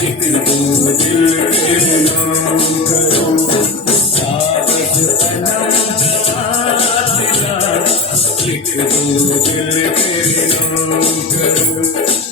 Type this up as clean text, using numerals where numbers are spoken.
लिख दो दिल के नाम करो, कागज अनंत वासिला, लिख दो दिल के नाम करो।